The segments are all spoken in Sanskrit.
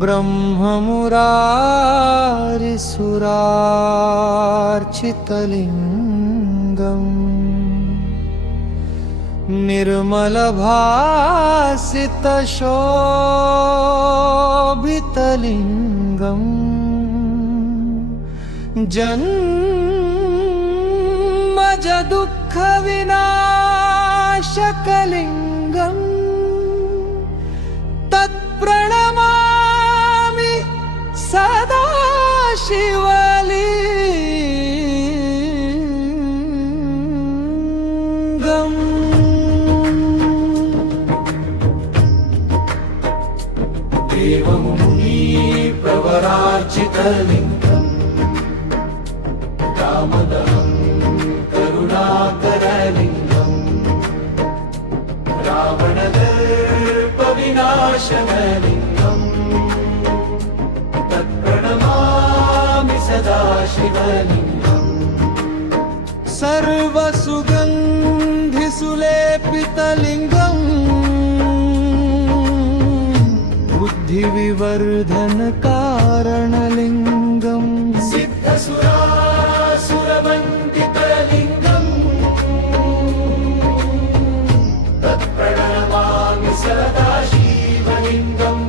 ब्रह्ममुरारिसुरार्चितलिङ्गम् निर्मलभासितशोभितलिङ्गम् जन्मजदुःखविनाशकलिङ्गम् तत्प्रणमामि सदा शिवलिङ्गम्। देवमुनिप्रवरार्चितलिङ्गम् कामदहं करुणाकरलिङ्गम् रावणदर्पविनाशनलिङ्गम् तत्प्रणमामि सदा शिवलिङ्गम्। सर्वसुगन्धिसुलेपितलिङ्गम् बुद्धिविवर्धनकारणलिङ्गम् सिद्धसुरासुरवन्दितलिङ्गम् तत्प्रणमामि सदा शिवलिङ्गम्।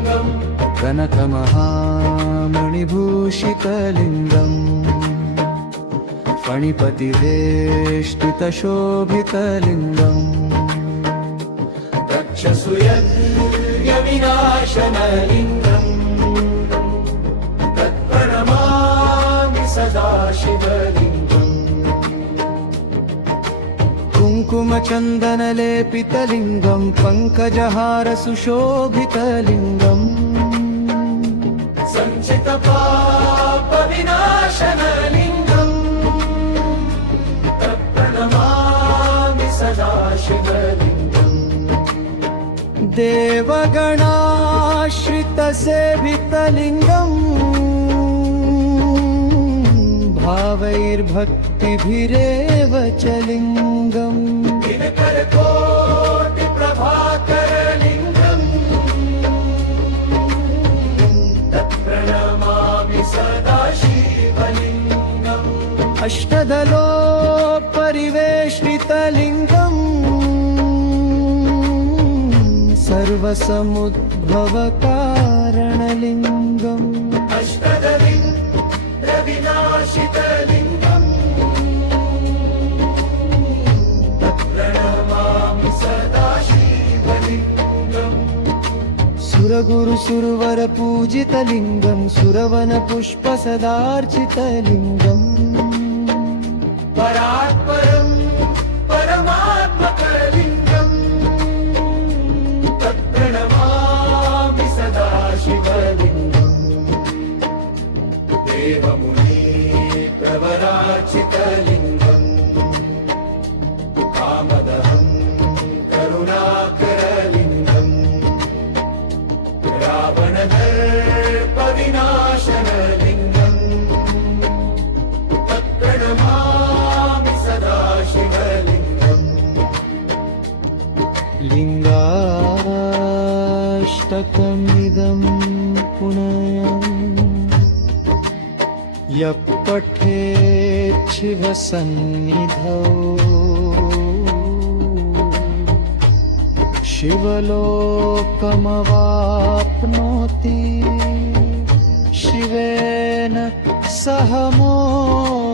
कनकमहामणिभूषितलिङ्गम् फणिपतिवेष्टितशोभितलिङ्गम् दक्षसूर्यविनाशनलिङ्गम् तत्प्रणमामि सदा शिवलिङ्गम्। कुङ्कुमचन्दनलेपितलिङ्गम् पङ्कजहारसुशोभितलिङ्गम् सञ्चितपापविनाशनलिङ्गम् तत्प्रणमामि सदा शिवलिङ्गम्। देवगणाश्रितसेवितलिङ्गम् भावैर्भक्तिभिरेव च लिङ्गम् दिनकरकोटिप्रभाकरलिङ्गम् तत्प्रणमामि सदा शिवलिङ्गम्। अष्टदलोपरिवेष्टितलिङ्गम् सर्वसमुद्भवकारणलिङ्गम् अष्टदलिङ्गविनाशितलिङ्गम् तत्प्रणमामि सदा शिवलिङ्गम्। सुरगुरुसुरवरपूजितलिङ्गम् सुरवनपुष्पसदार्चितलिङ्गम् परात्परम् परमात्मकलिङ्गम् तत्प्रणमामि सदा शिवलिङ्गम्। देवमुनिप्रवरार्चितलिङ्गम् कामदहं करुणाकरलिङ्गम् रावणदर्पविनाशनलिङ्गम् तत्प्रणमामि सदा शिवलिङ्गम्। लिङ्गाष्टकमिदं पुनयम् यः पठेत् शिवसन्निधौ शिवलोकमवाप्नोति शिवेन सह मोदेन।